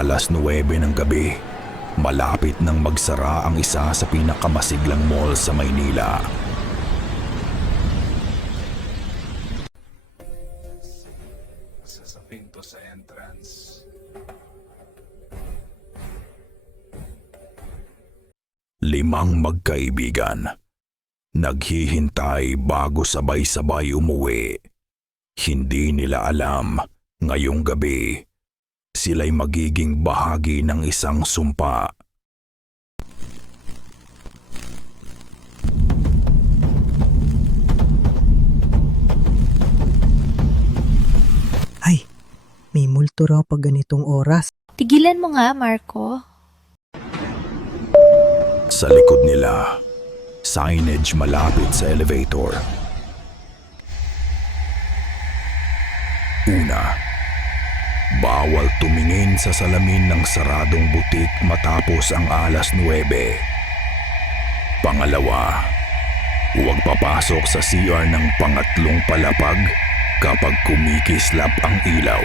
Alas 9 ng gabi, malapit nang magsara ang isa sa pinakamasiglang mall sa Maynila. Isa sa pinto sa entrance. Limang magkaibigan. Naghihintay bago sabay-sabay umuwi. Hindi nila alam ngayong gabi sila'y magiging bahagi ng isang sumpa. Ay, may multo raw pag ganitong oras. Tigilan mo nga, Marco. Sa likod nila, signage malapit sa elevator. Una, bawal tumingin sa salamin ng saradong butik matapos ang alas 9. Pangalawa, huwag papasok sa CR ng pangatlong palapag kapag kumikislap ang ilaw.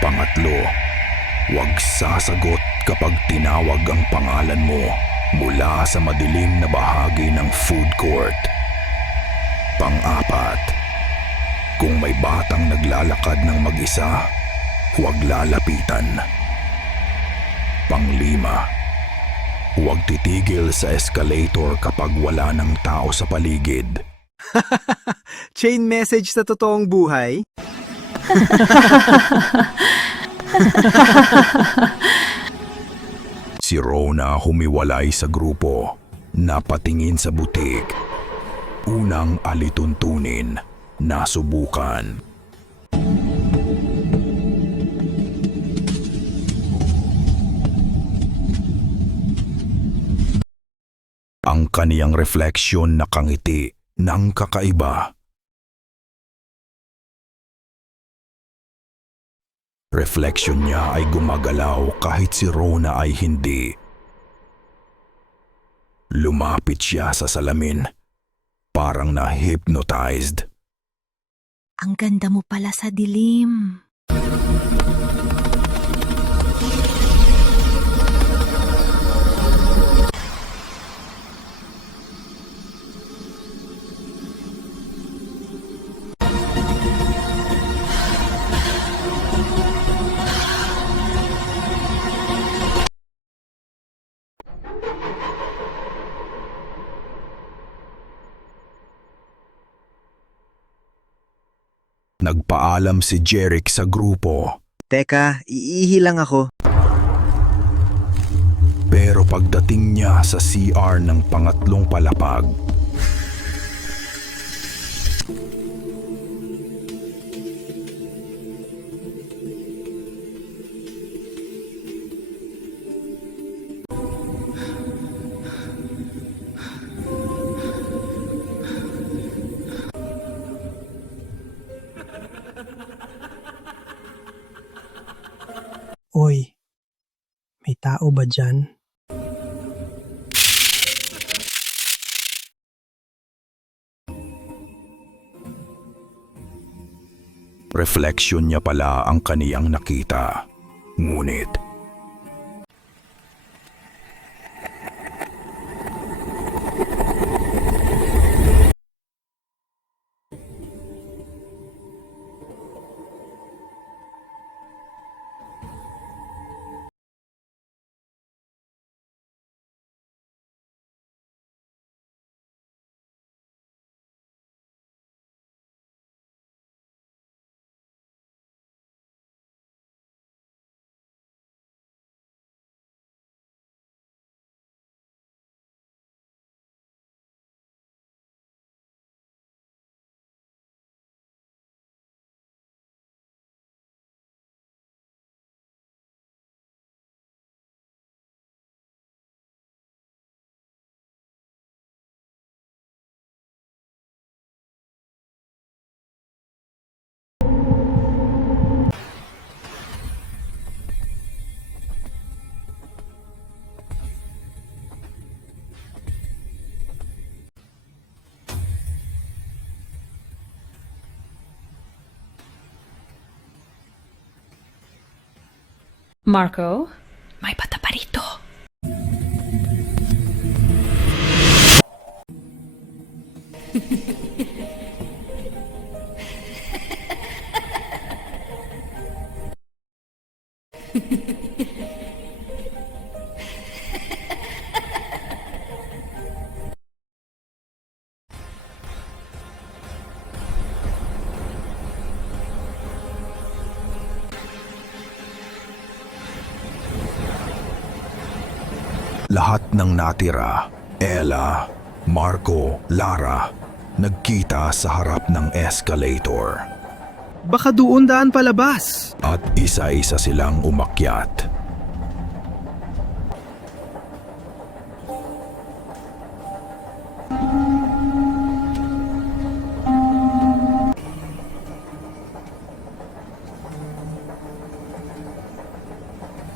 Pangatlo, Huwag sasagot kapag tinawag ang pangalan mo mula sa madilim na bahagi ng food court. Pang-apat, kung may batang naglalakad ng mag-isa, huwag lalapitan. Panglima, huwag titigil sa escalator kapag wala ng tao sa paligid. Chain message sa totoong buhay? Si Rona humiwalay sa grupo, napatingin sa butik. Unang alituntunin, nasubukan. Ang kaniyang refleksyon nakangiti ng kakaiba. Refleksyon niya ay gumagalaw kahit si Rona ay hindi. Lumapit siya sa salamin, parang na-hypnotized. Ang ganda mo pala sa dilim. Nagpaalam si Jeric sa grupo, Teka, iihi lang ako. pero pagdating niya sa CR ng pangatlong palapag, Oy, may tao ba dyan? refleksyon niya pala ang kaniyang nakita. Ngunit Marco? May bata pa. Lahat ng natira, Ella, Marco, Lara, nagkita sa harap ng escalator Baka doon daan palabas. at isa-isa silang umakyat.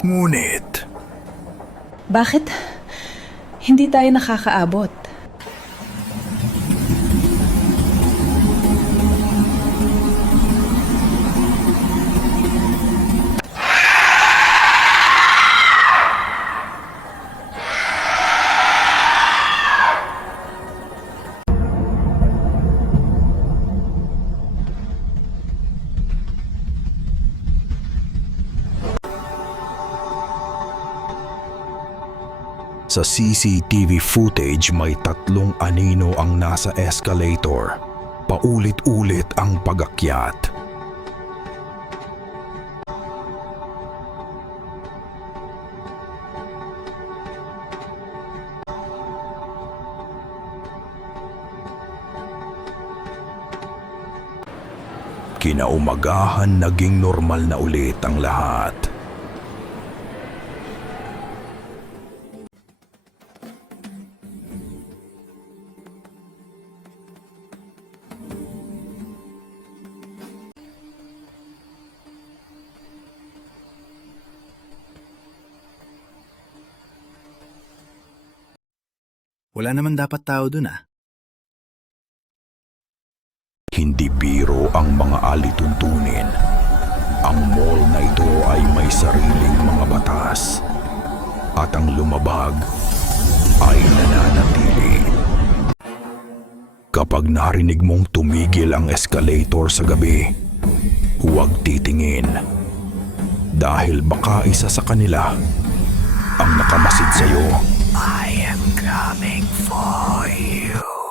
Ngunit, Bakit hindi tayo nakakaabot? Sa CCTV footage may tatlong anino ang nasa escalator. Paulit-ulit ang pagakyat. Kinaumagahan naging normal na ulit ang lahat. Wala naman dapat tao dun ah. Hindi biro ang mga alituntunin. Ang mall na ito ay may sariling mga batas. At ang lumabag ay nananatili. Kapag narinig mong tumigil ang escalator sa gabi, huwag titingin. Dahil baka isa sa kanila ang nakamasid sa'yo. I am coming for you.